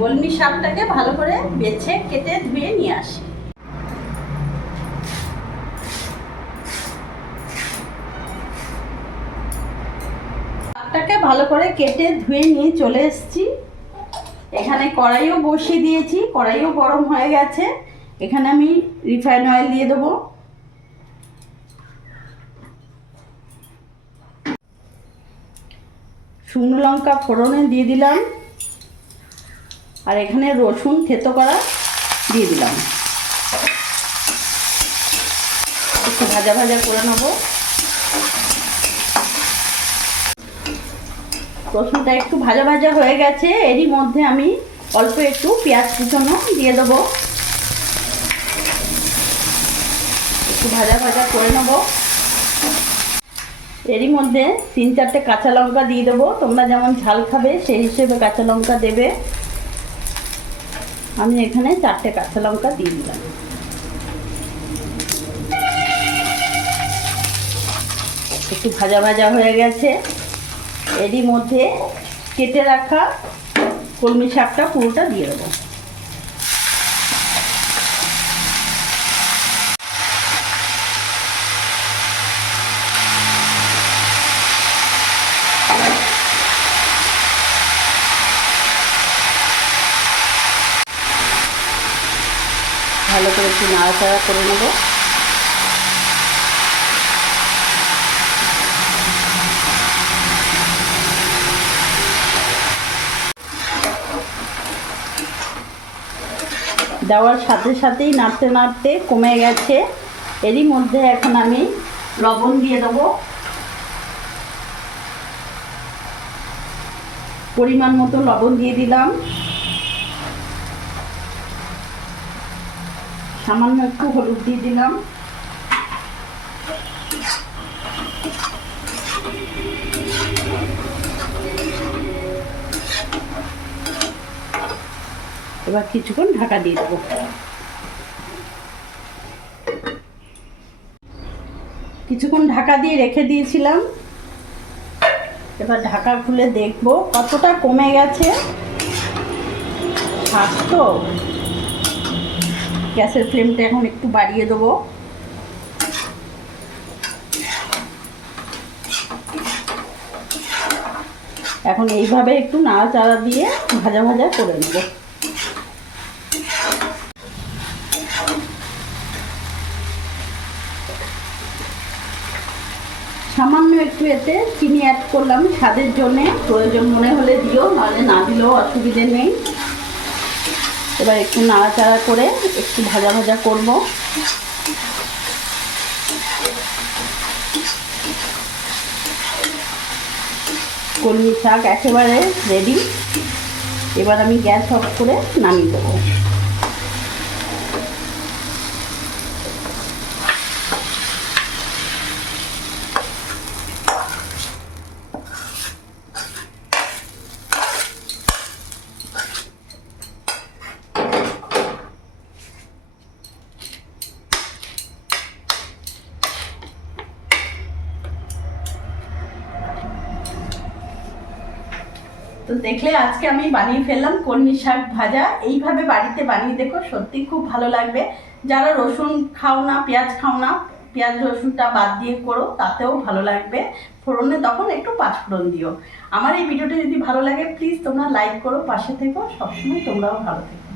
কলমি শাকটাকে ভালো করে বেছে কেটে ধুয়ে নিয়ে আসি। শাকটাকে ভালো করে কেটে ধুয়ে নিয়ে চলে এসেছি। এখানে কড়াইও বসিয়ে দিয়েছি, কড়াইও গরম হয়ে গেছে। এখানে আমি রিফাইন অয়েল দিয়ে দেবো। শুকনো লঙ্কা ফোড়নে দিয়ে দিলাম, আর এখানে রসুন থেতো করা দিয়ে দিলাম। একটু ভাজা ভাজা করে নেব। রসুনটা একটু ভাজা ভাজা হয়ে গেছে, এরই মধ্যে আমি অল্প একটু পেঁয়াজ কুচনো দিয়ে দেবো। একটু ভাজা ভাজা করে নেব। এরই মধ্যে 3-4টে কাঁচা লঙ্কা দিয়ে দেবো। তোমরা যেমন ঝাল খাবে সেই হিসেবে কাঁচা লঙ্কা দেবে। আমি এখানে 4টে কাঁচা লঙ্কা দিয়ে দিলাম। একটু ভাজা ভাজা হয়ে গেছে, এরই মধ্যে কেটে রাখা কলমি শাকটা পুরোটা দিয়ে দেবো। ভালো করে একটু নাড়াচাড়া করে নেব। দেওয়ার সাথে সাথেই নাড়তে নাড়তে কমে গেছে। এরই মধ্যে এখন আমি লবণ দিয়ে দেবো। পরিমাণ মতো লবণ দিয়ে দিলাম। সামান্য একটু হলুদ দিয়ে দিলাম। এবার কিছুক্ষণ ঢাকা দিয়ে দেবো। কিছুক্ষণ ঢাকা দিয়ে রেখে দিয়েছিলাম। এবার ঢাকা খুলে দেখবো কতটা কমে গেছে শাক। তো গ্যাসের ফ্লেমটা এখন একটু বাড়িয়ে দেবো। এখন এইভাবে একটু নাড়াচাড়া দিয়ে ভাজা ভাজা করে নেব। সামান্য একটু এতে চিনি অ্যাড করলাম স্বাদের জন্যে, প্রয়োজন মনে হলে দিও, নাহলে না দিলেও অসুবিধে নেই। এবার একটু নাড়াচাড়া করে একটু ভাজা ভাজা করব। কলমি শাক একেবারে রেডি। এবার আমি গ্যাস অফ করে নামিয়ে দেবো। তো দেখলে আজকে আমি বানিয়ে ফেললাম কলমি শাক ভাজা। এইভাবে বাড়িতে বানিয়ে দেখো, সত্যি খুব ভালো লাগবে। যারা রসুন খাও না, পেঁয়াজ খাও না, পেঁয়াজ রসুনটা বাদ দিয়ে করো, তাতেও ভালো লাগবে। ফোড়নে তখন একটু পাঁচফোড়ন দিও। আমার এই ভিডিওটা যদি ভালো লাগে প্লিজ তোমরা লাইক করো, পাশে থেকো, সবসময় তোমরাও ভালো থেকো।